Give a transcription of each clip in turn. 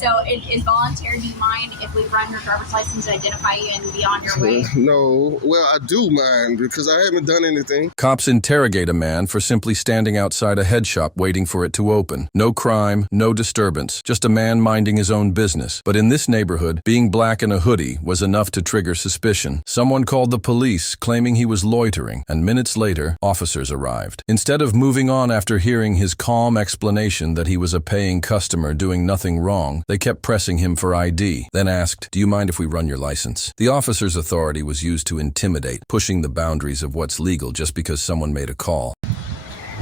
So it is voluntary. Do you mind if we run your driver's license to identify you and be on your way? No. Well, I do mind because I haven't done anything. Cops interrogate a man for simply standing outside a head shop waiting for it to open. No crime, no disturbance, just a man minding his own business. But in this neighborhood, being black in a hoodie was enough to trigger suspicion. Someone called the police, claiming he was loitering, and minutes later, officers arrived. Instead of moving on after hearing his calm explanation that he was a paying customer doing nothing wrong, they kept pressing him for ID, then asked, "Do you mind if we run your license?" The officer's authority was used to intimidate, pushing the boundaries of what's legal just because someone made a call.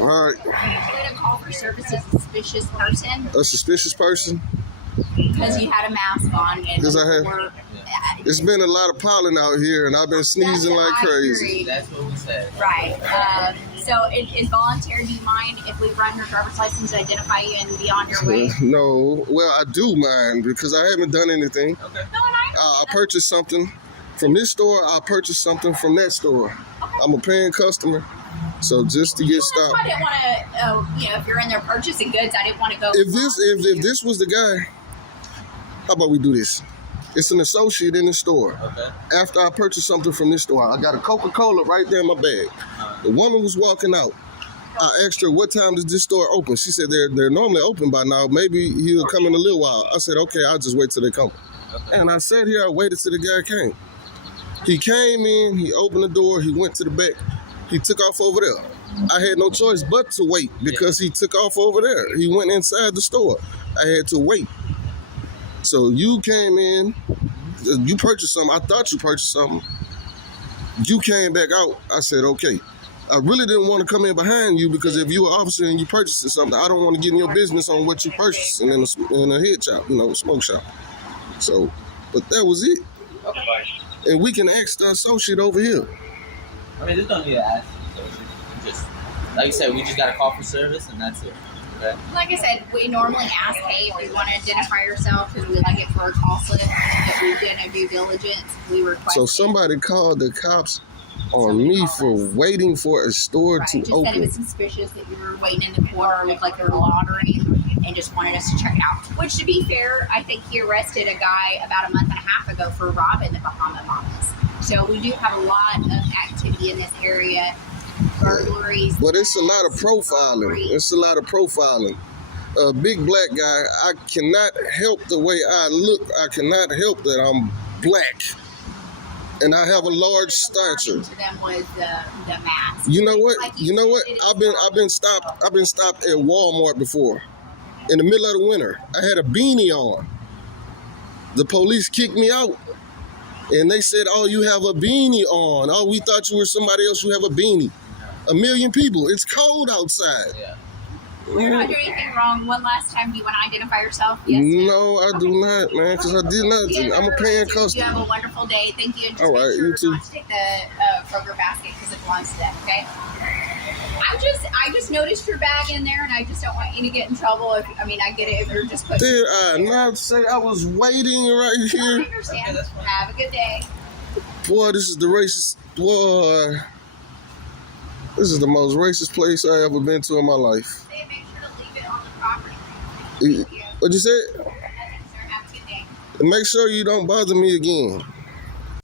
All right. You did a call for service as a suspicious person A suspicious person? because you had a mask on. Because I had. It's been a lot of pollen out here, and I've been sneezing like crazy. That's what we said. Right. So it is voluntary. Do you mind if we run your driver's license to identify you and be on your way? No. Well, I do mind because I haven't done anything. Okay. No, and I I purchased something from this store. I purchased something from that store. Okay. I'm a paying customer, so just to get Well, that's why stopped. I didn't want to, if you're in there purchasing goods, I didn't want to go. If this was the guy, how about we do this? It's an associate in the store. Okay. After I purchased something from this store, I got a Coca-Cola right there in my bag. The woman was walking out. I asked her, "What time does this store open?" She said, they're normally open by now. Maybe he'll come in a little while. I said, "Okay, I'll just wait till they come." Okay. And I sat here, I waited till the guy came. He came in, he opened the door, he went to the back, he took off over there. I had no choice but to wait because he took off over there. He went inside the store. I had to wait. So you came in, you purchased something. I thought you purchased something. You came back out. I said, okay. I really didn't want to come in behind you because if you're an officer and you purchasing something, I don't want to get in your business on what you purchased in a head shop, smoke shop. So, but that was it. Okay. And we can ask the associate over here. I mean, there's no need to ask. So just, like you said, we just got a call for service, and that's it. Okay. Like I said, we normally ask, hey, if you want to identify yourself, because we like it for a call slip, if we did no due diligence, we request. So somebody called the cops on me for waiting for a store to just open. said it was suspicious that you were waiting in the corner, looked like there were laundering, and just wanted us to check it out. Which, to be fair, I think he arrested a guy about a month and a half ago for robbing the Bahama Mamas. So we do have a lot of activity in this area. Burglaries. But it's a lot of profiling. It's a lot of profiling. A big black guy, I cannot help the way I look. I cannot help that I'm black. And I have a large stature. To them was the mask. You know what? Like You know what? said, I've been stopped at Walmart before. In the middle of the winter. I had a beanie on. The police kicked me out. And they said, "Oh, you have a beanie on. Oh, we thought you were somebody else. You have a beanie." 1 million people. It's cold outside. Yeah. You're not doing anything wrong. One last time, do you want to identify yourself? Yes. No, I do not, man, because I did nothing. I'm a paying You have customer. a wonderful day. Thank you. And just All make right, sure you too. not to take the Kroger basket because it belongs to them, okay? I just noticed your bag in there, and I just don't want you to get in trouble. I get it if you're just putting. Did I not say I was waiting right I here? understand. Okay, that's fine. Have a good day. Boy, this is the racist. Boy, this is the most racist place I ever been to in my life. Say, make sure to leave it on the property. What'd you say? Nothing, sir. Have a good day. And make sure you don't bother me again.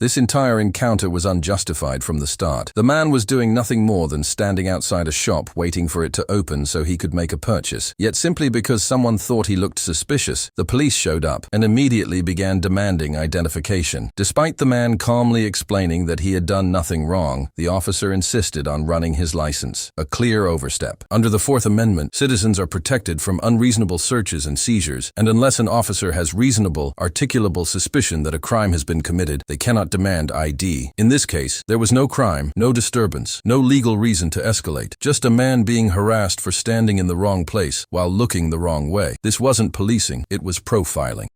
This entire encounter was unjustified from the start. The man was doing nothing more than standing outside a shop waiting for it to open so he could make a purchase. Yet simply because someone thought he looked suspicious, the police showed up and immediately began demanding identification. Despite the man calmly explaining that he had done nothing wrong, the officer insisted on running his license, a clear overstep. Under the Fourth Amendment, citizens are protected from unreasonable searches and seizures, and unless an officer has reasonable, articulable suspicion that a crime has been committed, they cannot demand ID. In this case, there was no crime, no disturbance, no legal reason to escalate, just a man being harassed for standing in the wrong place while looking the wrong way. This wasn't policing, it was profiling.